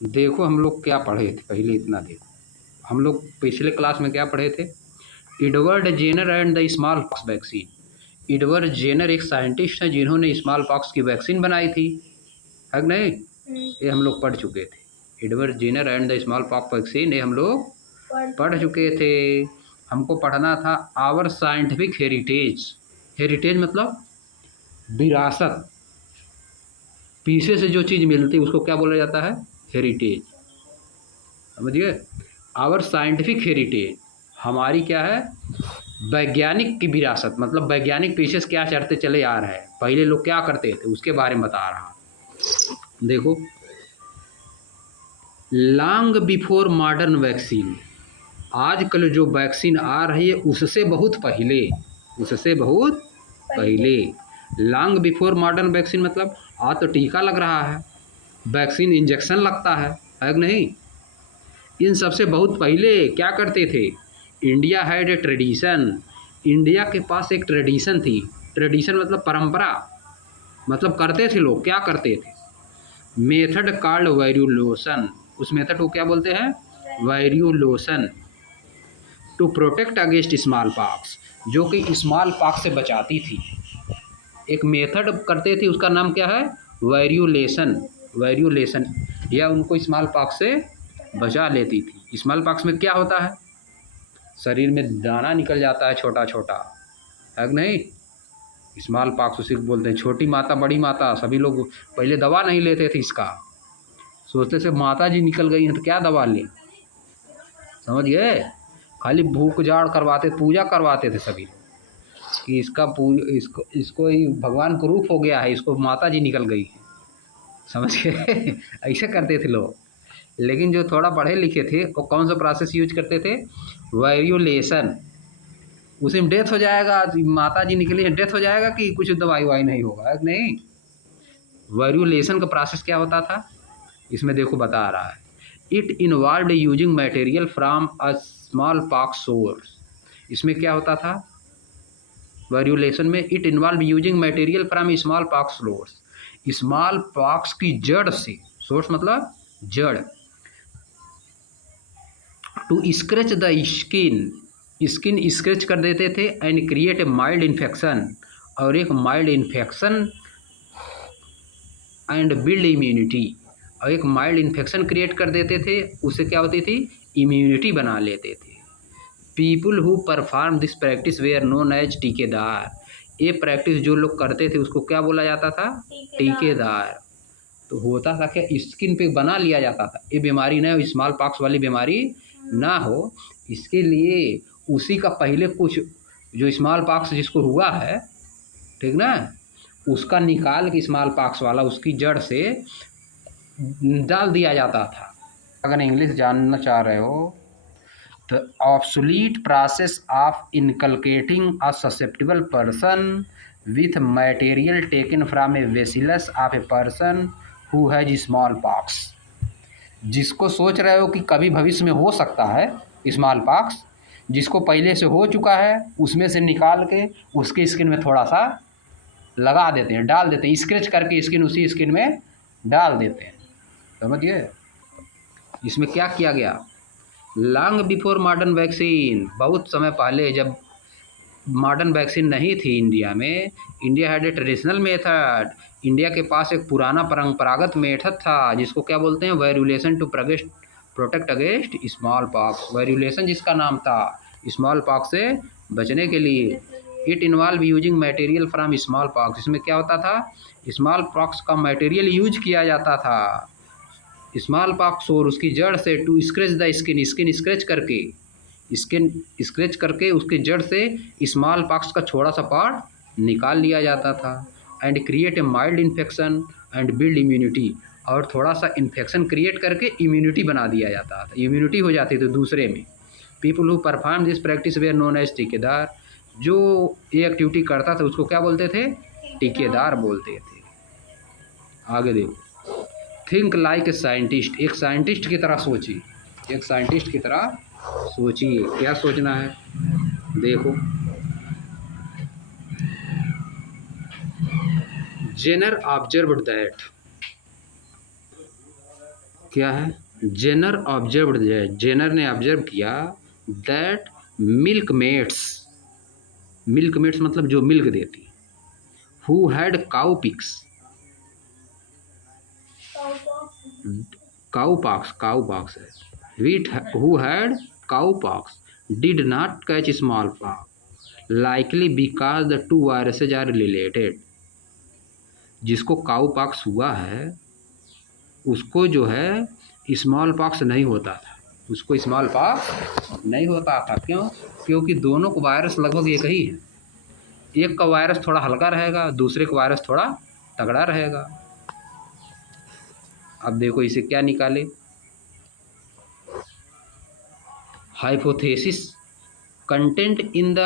देखो हम लोग क्या पढ़े थे, पहले इतना देखो। हम लोग पिछले क्लास में क्या पढ़े थे? Edward Jenner and the smallpox vaccine. Edward Jenner एक साइंटिस्ट हैं जिन्होंने स्मॉल पॉक्स की वैक्सीन बनाई थी, है कि नहीं? ये हम लोग पढ़ चुके थे। Edward Jenner and the smallpox vaccine, ये हम लोग पढ़ चुके थे। हमको पढ़ना था आवर साइंटिफिक हेरिटेज। हेरिटेज मतलब विरासत, पीछे से जो चीज़ मिलती है उसको क्या बोला जाता है? हेरिटेज। समझिए, आवर साइंटिफिक हेरिटेज, हमारी क्या है? वैज्ञानिक की विरासत, मतलब वैज्ञानिक पीछे से क्या चढ़ते चले आ रहे हैं, पहले लोग क्या करते थे उसके बारे में बता रहा। देखो, लॉन्ग बिफोर मॉडर्न वैक्सीन, आजकल जो वैक्सीन आ रही है उससे बहुत पहले, उससे बहुत पहले। लॉन्ग बिफोर मॉडर्न वैक्सीन मतलब आज तो टीका लग रहा है, वैक्सीन इंजेक्शन लगता है कि नहीं? इन सबसे बहुत पहले क्या करते थे? India had a tradition, India के पास एक ट्रेडिशन थी। ट्रेडिशन मतलब परंपरा, मतलब करते थे लोग, क्या करते थे? मेथड कॉल्ड वायरुलोशन, उस मेथड को क्या बोलते हैं? Variolation. To protect against small pox, जो कि स्मॉल पॉक्स से बचाती थी। एक मेथड करते थे, उसका नाम क्या है? वायरुलेशन। वायरुलेशन, या उनको स्मॉल पॉक्स से बचा लेती थी। स्मॉल पॉक्स में क्या होता है? शरीर में दाना निकल जाता है छोटा छोटा, है कि नहीं? स्मॉल पॉक्स उसी को बोलते हैं। छोटी माता बड़ी माता, सभी लोग पहले दवा नहीं लेते थे इसका, सोचते थे माता जी निकल गई हैं तो क्या दवा लें। समझ गए? खाली भूख जाड़ करवाते, पूजा करवाते थे सभी कि इसको इसको ही भगवान को रूप हो गया है, इसको माता जी निकल गई है। समझ गए? ऐसे करते थे लोग। लेकिन जो थोड़ा पढ़े लिखे थे वो कौन सा प्रोसेस यूज करते थे? वायरुलेशन। उसी में डेथ हो जाएगा, माता जी निकली है, डेथ हो जाएगा कि कुछ दवाई वाई नहीं होगा, है कि नहीं? वायरुलेशन का प्रोसेस क्या होता था? इसमें देखो बता रहा है, it involve using material from a smallpox source. इसमें क्या होता था? वायरुलेशन में it involve using material from small pox source, smallpox की जड़ से, सोर्स मतलब जड़, to scratch the skin, skin scratch कर देते थे, and create a mild infection, और एक mild infection, and build immunity, और एक माइल्ड इन्फेक्शन क्रिएट कर देते थे, उससे क्या होती थी? इम्यूनिटी बना लेते थे। People who perform this practice were known as टीकेदार, ये प्रैक्टिस जो लोग करते थे उसको क्या बोला जाता था? टीकेदार। तो होता था क्या? स्किन पे बना लिया जाता था, ये बीमारी ना हो, स्मॉल पॉक्स वाली बीमारी ना हो, इसके लिए उसी का पहले कुछ, जो स्मॉल पॉक्स जिसको हुआ है, ठीक ना, उसका निकाल के स्मॉल पॉक्स वाला उसकी जड़ से डाल दिया जाता था। अगर इंग्लिश जानना चाह रहे हो, the obsolete process of inculcating a susceptible person with material taken from a bacillus of a person who has smallpox। जिसको सोच रहे हो कि कभी भविष्य में हो सकता है स्मॉल पॉक्स, जिसको पहले से हो चुका है, उसमें से निकाल के उसकी स्किन में थोड़ा सा लगा देते हैं, डाल देते हैं, स्क्रैच करके स्किन उसी स्किन में डाल देते हैं। समझिए, इसमें क्या किया गया? लॉन्ग बिफोर मॉडर्न वैक्सीन, बहुत समय पहले जब मॉडर्न वैक्सीन नहीं थी इंडिया में, India had a traditional method, India के पास एक पुराना परंपरागत मेथड था जिसको क्या बोलते हैं? Variolation, to protect against small pox. Variolation जिसका नाम था, स्मॉल पॉक्स से बचने के लिए। It involve using material from small pox, इसमें क्या होता था? स्मॉल पॉक्स का मटेरियल यूज किया जाता था, स्मॉल पॉक्स और उसकी जड़ से, to scratch the skin, skin scratch करके, स्किन स्क्रैच करके उसकी जड़ से स्मॉल पॉक्स का छोटा सा पार्ट निकाल लिया जाता था, and create a mild infection and build immunity, और थोड़ा सा इन्फेक्शन क्रिएट करके इम्यूनिटी बना दिया जाता था, इम्यूनिटी हो जाती थी दूसरे में। People who perform this practice were known as टीकेदार, जो ये एक्टिविटी करता था उसको क्या बोलते थे? टीकेदार बोलते थे। आगे देखो, थिंक लाइक ए साइंटिस्ट, एक साइंटिस्ट की तरह सोचिए, एक साइंटिस्ट की तरह सोचिए। क्या सोचना है? देखो, जेनर ऑब्जर्व्ड दैट, क्या है? जेनर ने ऑब्जर्व किया दैट मिल्क मेट्स मतलब जो मिल्क देती, who had cow pox, cow pox है, वीट who had cow pox did not catch small pox likely because the two viruses are related. जिसको काउ पॉक्स हुआ है उसको जो है स्मॉल पॉक्स नहीं होता था, उसको स्मॉल पॉक्स नहीं होता था। क्यों? क्योंकि दोनों को वायरस लगभग एक ही है, एक का वायरस थोड़ा हल्का रहेगा, दूसरे का वायरस थोड़ा तगड़ा रहेगा। अब देखो इसे क्या निकाले, हाइपोथेसिस कंटेंट इन द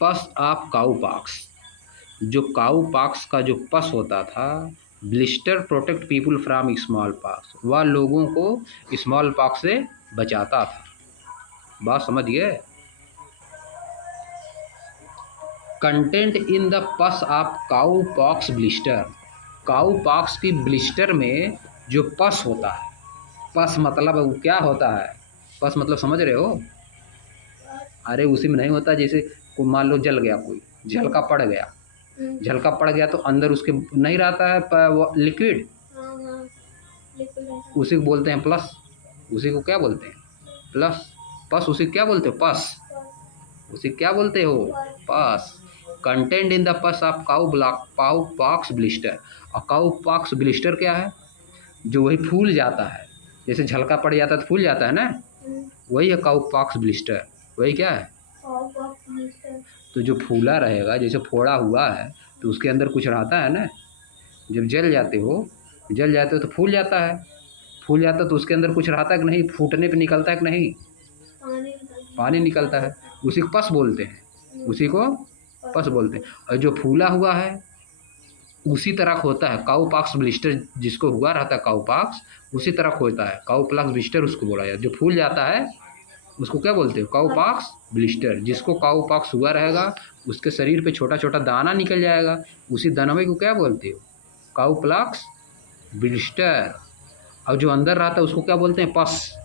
पस ऑफ काउ पॉक्स। जो काउ पॉक्स का जो पस होता था, blister protect people from small pox, वह लोगों को स्मॉल पॉक्स से बचाता था। बात समझ गए? कंटेंट इन द पस of cow pox blister, cow pox की ब्लिस्टर में जो पस होता है, पस मतलब वो क्या होता है? पस मतलब समझ रहे हो? अरे उसी में नहीं होता, जैसे को मान लो जल गया, कोई झलका पड़ गया तो अंदर उसके नहीं रहता है लिक्विड, उसी को बोलते हैं प्लस। उसी को क्या बोलते हैं? प्लस। पस उसी क्या बोलते हो? पस। उसे क्या बोलते हो? पस। कंटेंट इन द पस ऑफ काउ पॉक्स ब्लिस्टर। और काउ पॉक्स ब्लिस्टर क्या है? जो वही फूल जाता है, जैसे झलका पड़ जाता है तो फूल जाता है ना, वही है काउ पॉक्स ब्लिस्टर। वही क्या है? तो जो फूला रहेगा, जैसे फोड़ा हुआ है तो उसके अंदर कुछ रहता है ना, जब जल जाते हो तो फूल जाता है तो उसके अंदर कुछ रहता है कि नहीं? फूटने पे निकलता है कि नहीं? पानी निकलता है, उसी को पस बोलते हैं, उसी को पस बोलते हैं। और जो फूला हुआ है उसी तरह होता है काउ पॉक्स ब्लिस्टर, जिसको हुआ रहता है काउ पॉक्स उसी तरह होता है काउ पॉक्स ब्लिस्टर, उसको बोला जाता है। जो फूल जाता है उसको क्या बोलते हो? Cow pox blister. जिसको काउ पॉक्स हुआ रहेगा उसके शरीर पे छोटा छोटा दाना निकल जाएगा, उसी दानवे को क्या बोलते हो? Cow pox blister. और जो अंदर रहता है उसको क्या बोलते हैं? पस।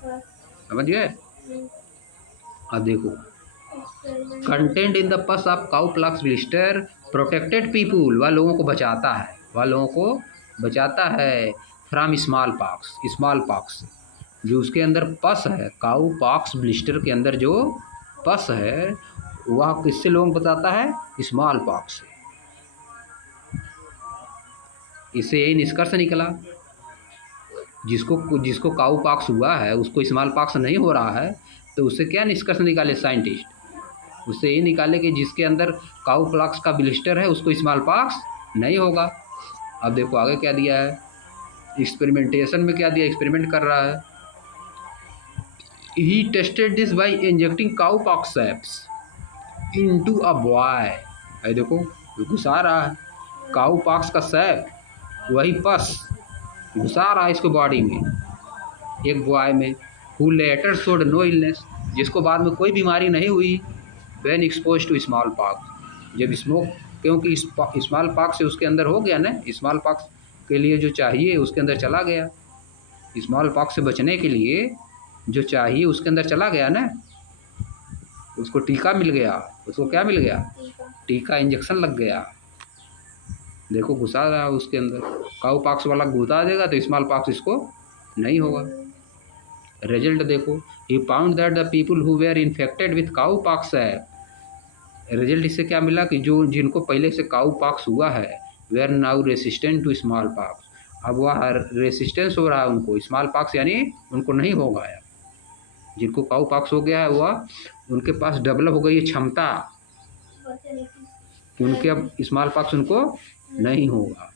समझ गए? अब देखो, कंटेंट इन द पस of cow pox blister protected people, वह लोगों को बचाता है फ्रॉम स्मॉल पॉक्स से। जो उसके अंदर पस है, काउ पॉक्स ब्लिस्टर के अंदर जो पस है वह किससे लोगों को बचाता है? स्मॉल पॉक्स से। इससे यही निष्कर्ष निकला, जिसको काउ पॉक्स हुआ है उसको स्मॉल पॉक्स नहीं हो रहा है, तो उससे क्या निष्कर्ष निकाले साइंटिस्ट? उससे ये निकाले कि जिसके अंदर काउ पॉक्स का ब्लिस्टर है उसको स्मॉल पॉक्स नहीं होगा। अब देखो आगे क्या दिया है, एक्सपेरिमेंटेशन में क्या दिया, एक्सपेरिमेंट कर रहा है। He tested this by injecting cow pox saps into a boy. अरे देखो घुसा रहा है काउ पॉक्स का सैप, वही पस घुसा रहा है इसको बॉडी में, एक बॉय में, who later showed no illness, जिसको बाद में कोई बीमारी नहीं हुई, when expose to smallpox, जब स्मोक, क्योंकि स्मॉल पॉक्स से उसके अंदर हो गया ना, स्मॉल पॉक्स के लिए जो चाहिए उसके अंदर चला गया, स्मॉल पॉक्स से बचने के लिए जो चाहिए उसके अंदर चला गया ना, उसको टीका मिल गया। उसको क्या मिल गया? टीका, इंजेक्शन लग गया। देखो घुसा रहा है उसके अंदर, काउ पॉक्स वाला घुसा देगा तो स्मॉल पॉक्स इसको नहीं होगा। रिजल्ट देखो, he found that the people who were infected with cow pox है, रिजल्ट इससे क्या मिला कि जो जिनको पहले से काउ पॉक्स हुआ है were now resistant to smallpox, अब वह रेसिस्टेंस हो रहा है उनको, स्मॉल पॉक्स यानी उनको नहीं होगा यार। जिनको काउ पॉक्स हो गया है वह उनके पास डेवलप हो गई है क्षमता, उनके अब स्मॉल पॉक्स उनको नहीं होगा।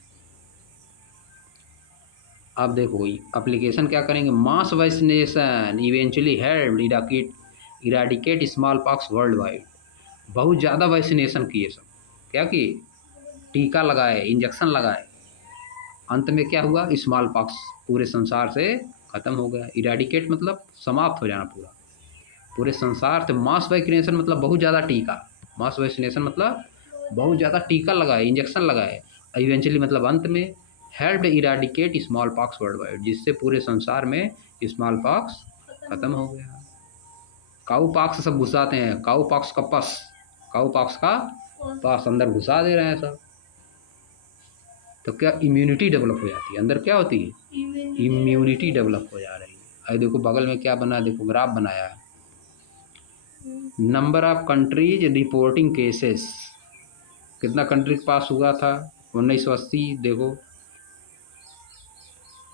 अब देखो एप्लीकेशन क्या करेंगे, mass vaccination eventually help eradicate small pox world wide. बहुत ज़्यादा वैक्सीनेशन किए सब, क्या किए? टीका लगाए, इंजेक्शन लगाए, अंत में क्या हुआ? स्मॉल पॉक्स पूरे संसार से ख़त्म हो गया। इराडिकेट मतलब समाप्त हो जाना पूरे संसार से। मास वैक्सीनेशन मतलब बहुत ज़्यादा टीका, मास वैक्सीनेशन मतलब बहुत ज़्यादा टीका लगाए, इंजेक्शन लगाए, इवेंचुअली मतलब अंत में helped eradicate small pox world wide, जिससे पूरे संसार में स्मॉल पॉक्स खत्म हो गया। काऊ पॉक्स सब घुसाते हैं, काऊ पॉक्स का पस, काऊ पॉक्स का पस अंदर घुसा दे रहे हैं सब, तो क्या इम्यूनिटी डेवलप हो जाती है, अंदर क्या होती है इम्यूनिटी डेवलप हो जा रही है। अरे देखो बगल में क्या बना, देखो ग्राफ बनाया है, number of countries reporting cases, कितना कंट्री के पास हुआ था 1980, देखो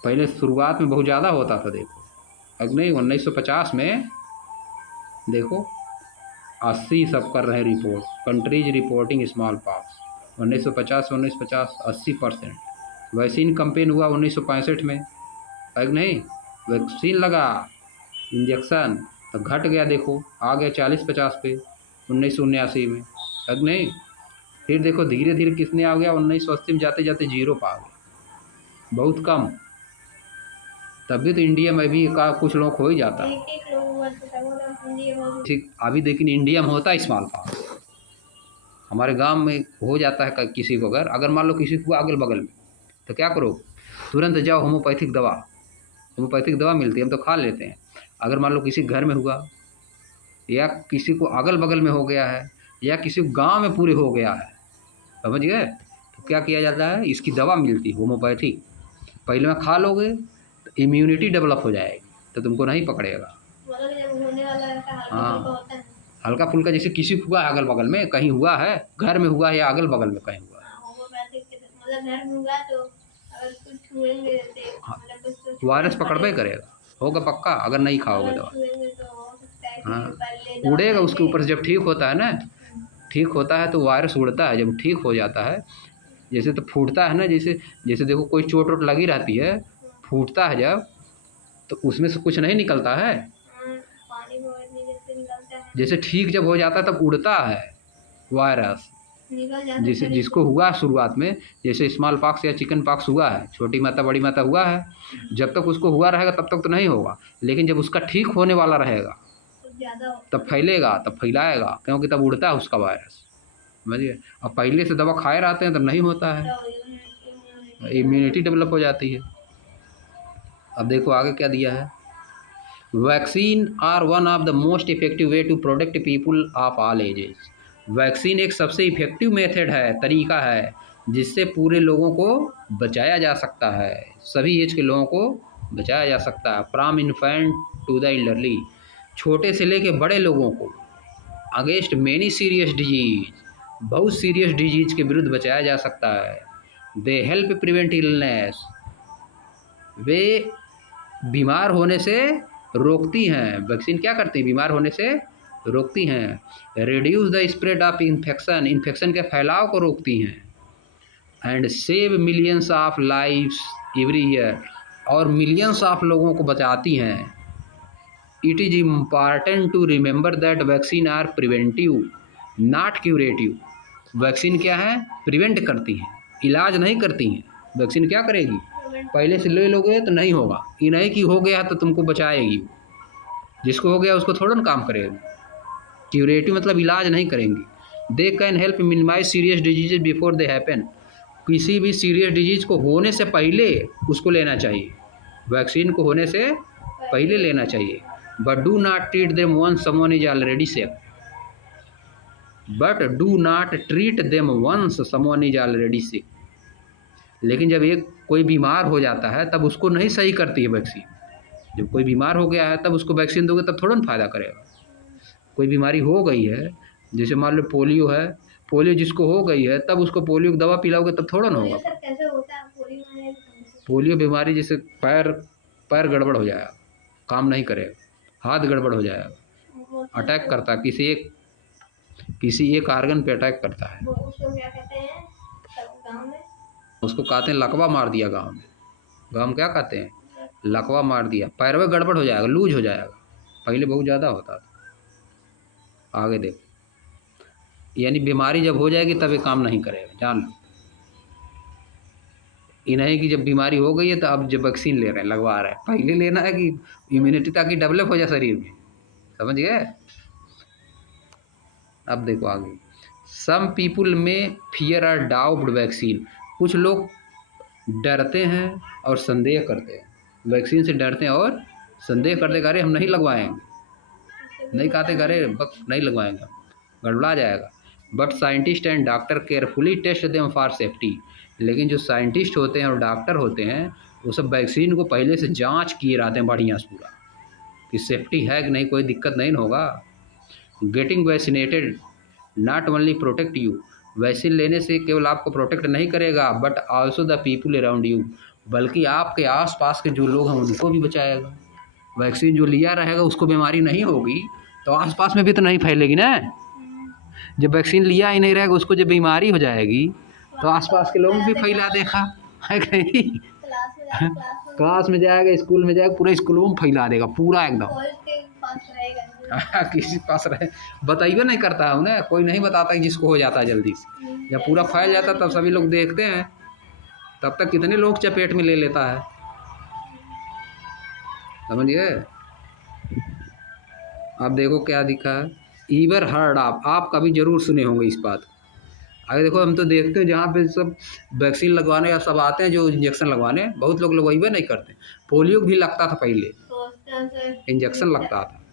पहले शुरुआत में बहुत ज़्यादा होता था, देखो अब नहीं 1950 में देखो 80 सब कर रहे हैं report, countries reporting small pox 1950 80%। Vaccine campaign हुआ 1965 में, है नहीं, वैक्सीन लगा इंजेक्शन तो घट गया, देखो आ गया 40-50 पे 1979 में, है नहीं। फिर देखो धीरे धीरे किसने आ गया 1980 में जाते जाते 0 पा गया, बहुत कम। तभी तो इंडिया में भी का कुछ लोग हो ही जाता है ठीक। अभी लेकिन इंडिया में होता है स्मॉल पॉक्स, हमारे गांव में हो जाता है किसी को, अगर मान लो किसी को अगल बगल में, तो क्या करो, तुरंत जाओ होम्योपैथिक दवा मिलती है, हम तो खा लेते हैं। अगर मान लो किसी घर में हुआ या किसी को अगल बगल में हो गया है या किसी गांव में पूरे हो गया है, समझ गए, तो क्या किया जाता है, इसकी दवा मिलती है होम्योपैथिक, पहले में खा लोगे तो इम्यूनिटी डेवलप हो जाएगी, तो तुमको नहीं पकड़ेगा। हाँ हल्का फुल्का, जैसे किसी को हुआ है अगल बगल में, कहीं हुआ है, घर में हुआ है या अगल बगल में कहीं हुआ है, वायरस पकड़बे करेगा, होगा पक्का अगर नहीं खाओगे दवा। हाँ उड़ेगा उसके ऊपर से, जब ठीक होता है ना, ठीक होता है तो वायरस उड़ता है, जब ठीक हो जाता है जैसे तो फूटता है ना, जैसे जैसे देखो कोई चोट वोट लगी रहती है, फूटता है जब, तो उसमें से कुछ नहीं निकलता है, जैसे ठीक जब हो जाता है तब उड़ता है वायरस, जैसे जिसको हुआ शुरुआत में, जैसे स्मॉल पॉक्स या चिकन पॉक्स हुआ है, छोटी माता बड़ी माता हुआ है, जब तक उसको हुआ रहेगा तब तक तो नहीं होगा, लेकिन जब उसका ठीक होने वाला रहेगा तब फैलेगा, तब फैलाएगा, क्योंकि तब उड़ता है उसका वायरस, समझिए। अब पहले से दवा खाए रहते हैं तब नहीं होता है, इम्यूनिटी डेवलप हो जाती है। अब देखो आगे क्या दिया है, vaccine are one of the most effective way to protect people of all ages. Vaccine एक सबसे इफेक्टिव मेथड है, तरीका है, जिससे पूरे लोगों को बचाया जा सकता है, सभी एज के लोगों को बचाया जा सकता है, from infant to the elderly, छोटे से लेके बड़े लोगों को, अगेंस्ट मेनी सीरियस डिजीज, बहुत सीरियस डिजीज के विरुद्ध बचाया जा सकता है। दे हेल्प प्रिवेंट इलनेस, वे बीमार होने से रोकती हैं, वैक्सीन क्या करती है, बीमार होने से रोकती हैं। Reduce the spread of infection, infection के फैलाव को रोकती हैं। And save millions of lifes every year, और मिलियंस ऑफ लोगों को बचाती हैं। It is important to remember that vaccine are preventive not curative, vaccine क्या है, प्रिवेंट करती हैं, इलाज नहीं करती हैं। वैक्सीन क्या करेगी, पहले से ले लोगे तो नहीं होगा, ये नहीं कि हो गया तो तुमको बचाएगी, जिसको हो गया उसको थोड़ा ना काम करेगी। क्यूरेटिव मतलब इलाज नहीं करेंगी। They can help minimise serious disease before they happen, किसी भी सीरियस डिजीज को होने से पहले उसको लेना चाहिए, वैक्सीन को होने से पहले लेना चाहिए। But do not treat them once someone is already sick, but do not treat them once someone is already sick, लेकिन जब एक कोई बीमार हो जाता है तब उसको नहीं सही करती है वैक्सीन, जब कोई बीमार हो गया है तब उसको वैक्सीन दोगे तब थोड़ा ना फ़ायदा करेगा। कोई बीमारी हो गई है, जैसे मान लो पोलियो है, पोलियो जिसको हो गई है तब उसको पोलियो की दवा पिलाओगे तब थोड़ा ना होगा। पोलियो बीमारी जैसे पैर गड़बड़ हो जाएगा, काम नहीं करेगा, हाथ गड़बड़ हो जाएगा, अटैक करता है, किसी एक आर्गन पे अटैक करता है, उसको कहते हैं लकवा मार दिया गाँव में, गाँव में क्या कहते हैं, लकवा मार दिया, पैर में गड़बड़ हो जाएगा, लूज हो जाएगा, पहले बहुत ज़्यादा होता था। आगे देखो, यानी बीमारी जब हो जाएगी तब ये काम नहीं करेगा, जान लो। ये नहीं कि जब बीमारी हो गई है तो अब जब वैक्सीन ले रहे हैं, लगवा रहे हैं, पहले लेना है कि इम्यूनिटी ताकि डेवलप हो जाए शरीर में, समझ गए। अब देखो आगे, सम पीपुल में फियर और डाउट वैक्सीन, कुछ लोग डरते हैं और संदेह करते हैं, वैक्सीन से डरते हैं और संदेह करते, अरे हम नहीं लगवाएंगे, नहीं कहते अरे बक नहीं लगवाएंगे, गड़बड़ा जाएगा। But scientist and doctor carefully test them for safety, लेकिन जो साइंटिस्ट होते हैं और डॉक्टर होते हैं वो सब वैक्सीन को पहले से जांच किए रहते हैं बढ़िया से पूरा, कि सेफ्टी है कि नहीं, कोई दिक्कत नहीं ना होगा। Getting vaccinated not only protect you, vaccine लेने से केवल आपको प्रोटेक्ट नहीं करेगा but also the people around you, बल्कि आपके आसपास के जो लोग हैं उनको भी बचाएगा। वैक्सीन जो लिया रहेगा उसको बीमारी नहीं होगी तो आसपास में भी तो नहीं फैलेगी ना। जब वैक्सीन लिया ही नहीं रहेगा उसको जब बीमारी हो जाएगी तो आसपास के लोग भी फैला देगा, है कि नहीं। क्लास में जाएगा, स्कूल में जाएगा, पूरे स्कूलों में फैला देगा पूरा एकदम। किसी पास रहे बताइए नहीं करता है उन्हें, कोई नहीं बताता कि जिसको हो जाता है जल्दी से, जब पूरा फैल जाता है तब सभी लोग देखते हैं, तब तक कितने लोग चपेट में ले लेता है, समझिए। आप देखो क्या दिखा है, ईवर हर्ड, आप कभी जरूर सुने होंगे इस बात। अगर देखो हम तो देखते हैं जहाँ पे सब वैक्सीन लगवाने या सब आते हैं जो इंजेक्शन लगवाने, बहुत लोग लगवाइबे नहीं करते। पोलियो भी लगता था पहले, इंजेक्शन लगता था,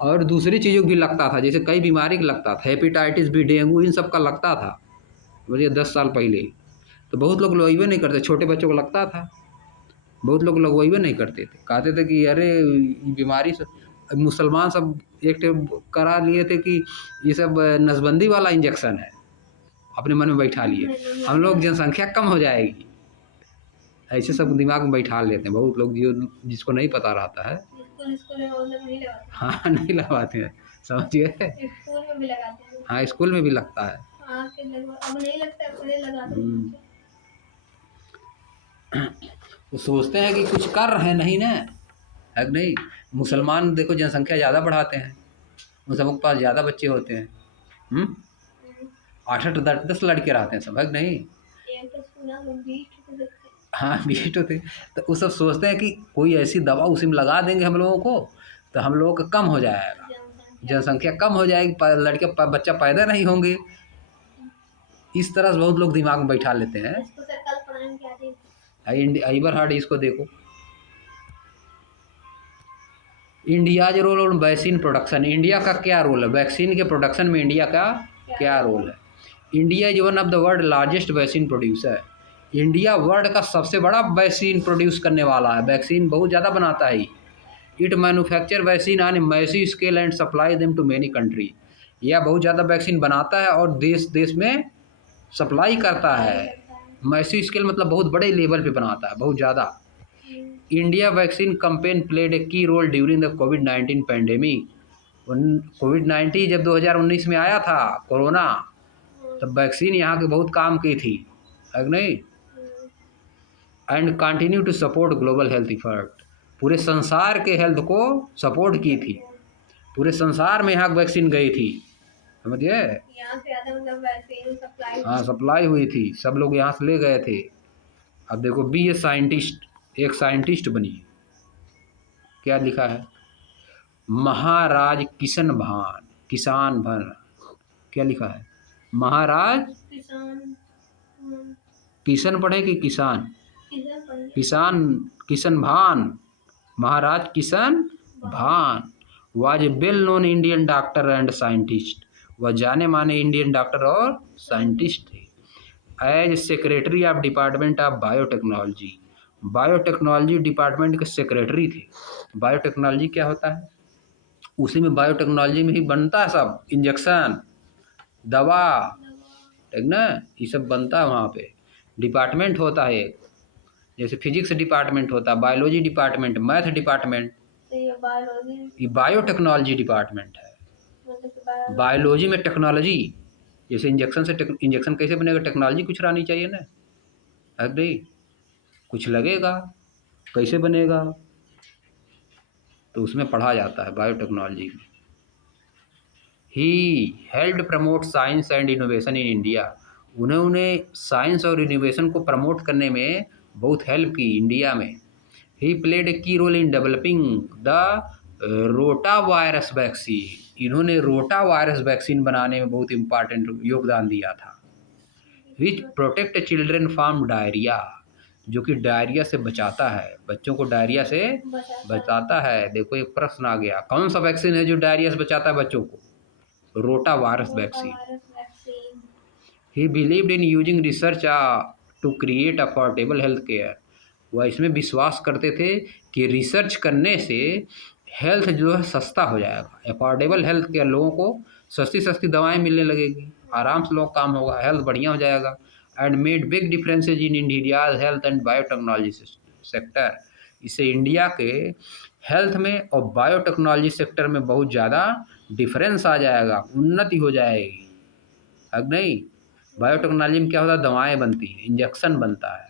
और दूसरी चीज़ों भी लगता था, जैसे कई बीमारी का लगता था, हेपेटाइटिस भी, डेंगू, इन सब का लगता था मुझे 10 साल पहले। तो बहुत लोग लगवाइबे नहीं करते, छोटे बच्चों को लगता था, बहुत लोग लगवाइबे नहीं करते थे, कहते थे कि अरे बीमारी से। मुसलमान सब एक करा लिए थे कि ये सब नसबंदी वाला इंजेक्शन है, अपने मन में बैठा लिए, हम लोग जनसंख्या कम हो जाएगी, ऐसे सब दिमाग में बैठा लेते हैं बहुत लोग, जो जिसको नहीं पता रहता है। हाँ नहीं लगाते हैं, समझिए। स्कूल में भी लगाते हैं, हाँ स्कूल में भी लगता है। अब नहीं लगता है, वो सोचते हैं कि कुछ कर रहे हैं, नहीं ना, है नहीं। मुसलमान देखो जनसंख्या ज़्यादा बढ़ाते हैं, मुसलमान के पास ज़्यादा बच्चे होते हैं, 8-8 10 लड़के रहते हैं सब, है नहीं। हाँ बीट होते, तो वो सब सोचते हैं कि कोई ऐसी दवा उसी में लगा देंगे हम लोगों को तो हम लोगों का कम हो जाएगा, जनसंख्या कम हो जाएगी, लड़के बच्चा पैदा नहीं होंगे, इस तरह से बहुत लोग दिमाग में बैठा लेते हैं। ईवर हार्ड, इसको देखो, इंडियाज रोल और वैक्सीन प्रोडक्शन, इंडिया का क्या रोल है वैक्सीन के प्रोडक्शन में, इंडिया का क्या रोल है। India is one of the world largest vaccine producer, India world का सबसे बड़ा वैक्सीन प्रोड्यूस करने वाला है, वैक्सीन बहुत ज़्यादा बनाता है। It manufacture vaccine on a massive scale and supply them to many country, यह बहुत ज़्यादा वैक्सीन बनाता है और देश देश में सप्लाई करता है। मैसिव स्केल मतलब बहुत बड़े लेवल पे बनाता है, बहुत ज़्यादा। India vaccine campaign played a key role during the covid pandemic, कोविड-19 जब 2019 में आया था कोरोना, तब वैक्सीन यहाँ के बहुत काम की थी, है नहीं। And continue to support global health effort, पूरे संसार के हेल्थ को सपोर्ट की थी, पूरे संसार में यहाँ वैक्सीन गई थी, समझिए। हाँ सप्लाई हुई थी, सब लोग यहाँ से ले गए थे। अब देखो बी ए साइंटिस्ट, एक साइंटिस्ट बनी, क्या लिखा है, महाराज किसान भन, क्या लिखा है, महाराज किशन पढ़े कि किसान, किशन भान, Maharaj Kishan Bhan was a well known Indian doctor and scientist, वह जाने माने इंडियन डॉक्टर और साइंटिस्ट थे। As secretary of department of biotechnology, biotechnology department के सेक्रेटरी थे। बायोटेक्नोलॉजी क्या होता है, उसी में बायोटेक्नोलॉजी में ही बनता है सब, इंजेक्शन, दवा, ठीक ना, ये सब बनता है वहाँ पे। डिपार्टमेंट होता है, जैसे फिजिक्स डिपार्टमेंट होता है, बायोलॉजी डिपार्टमेंट, मैथ डिपार्टमेंट, ये बायोटेक्नोलॉजी डिपार्टमेंट है। बायोलॉजी में टेक्नोलॉजी, जैसे इंजेक्शन से इंजेक्शन कैसे बनेगा, टेक्नोलॉजी कुछ रहनी चाहिए ना, अरे कुछ लगेगा, कैसे बनेगा, तो उसमें पढ़ा जाता है बायोटेक्नोलॉजी में। He held promote science and innovation in India, उन्होंने साइंस और इनोवेशन को प्रमोट करने में बहुत हेल्प की इंडिया में। ही played a key role in developing the rotavirus vaccine, इन्होंने रोटा वायरस वैक्सीन बनाने में बहुत इम्पॉर्टेंट योगदान दिया था। विच प्रोटेक्ट चिल्ड्रेन फ्रॉम डायरिया, जो कि डायरिया से बचाता है, बच्चों को डायरिया से बचाता है। देखो एक प्रश्न आ गया, कौन सा वैक्सीन है जो डायरिया से बचाता है बच्चों को? Rotavirus vaccine. He believed in using research to create affordable health care. वह इसमें विश्वास करते थे कि रिसर्च करने से हेल्थ जो है सस्ता हो जाएगा, अफोर्डेबल हेल्थ केयर, लोगों को सस्ती सस्ती दवाएं मिलने लगेगी, आराम से लोग काम होगा, हेल्थ बढ़िया हो जाएगा। And made big differences in India's health and biotechnology sector. इससे इंडिया के हेल्थ में और बायोटेक्नोलॉजी सेक्टर में बहुत ज़्यादा डिफरेंस आ जाएगा, उन्नति हो जाएगी। अब नहीं, बायोटेक्नोलॉजी में क्या होता है, दवाएं बनती हैं, इंजेक्शन बनता है,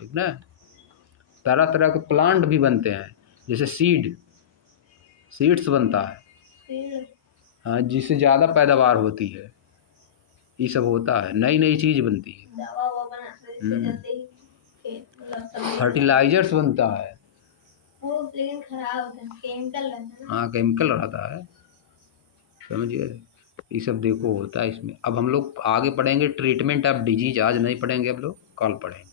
ठीक ना, तरह तरह के प्लांट भी बनते हैं, जैसे सीड्स बनता है, हाँ, जिससे ज़्यादा पैदावार होती है, ये सब होता है, नई नई चीज़ बनती है, फर्टिलाइजर्स बनता है, लेकिन खराब होता है, केमिकल रहता है, हाँ केमिकल रहता है, समझिए, ये सब देखो होता है इसमें। अब हम लोग आगे पढ़ेंगे ट्रीटमेंट ऑफ डिजीज, आज नहीं पढ़ेंगे, हम लोग कल पढ़ेंगे।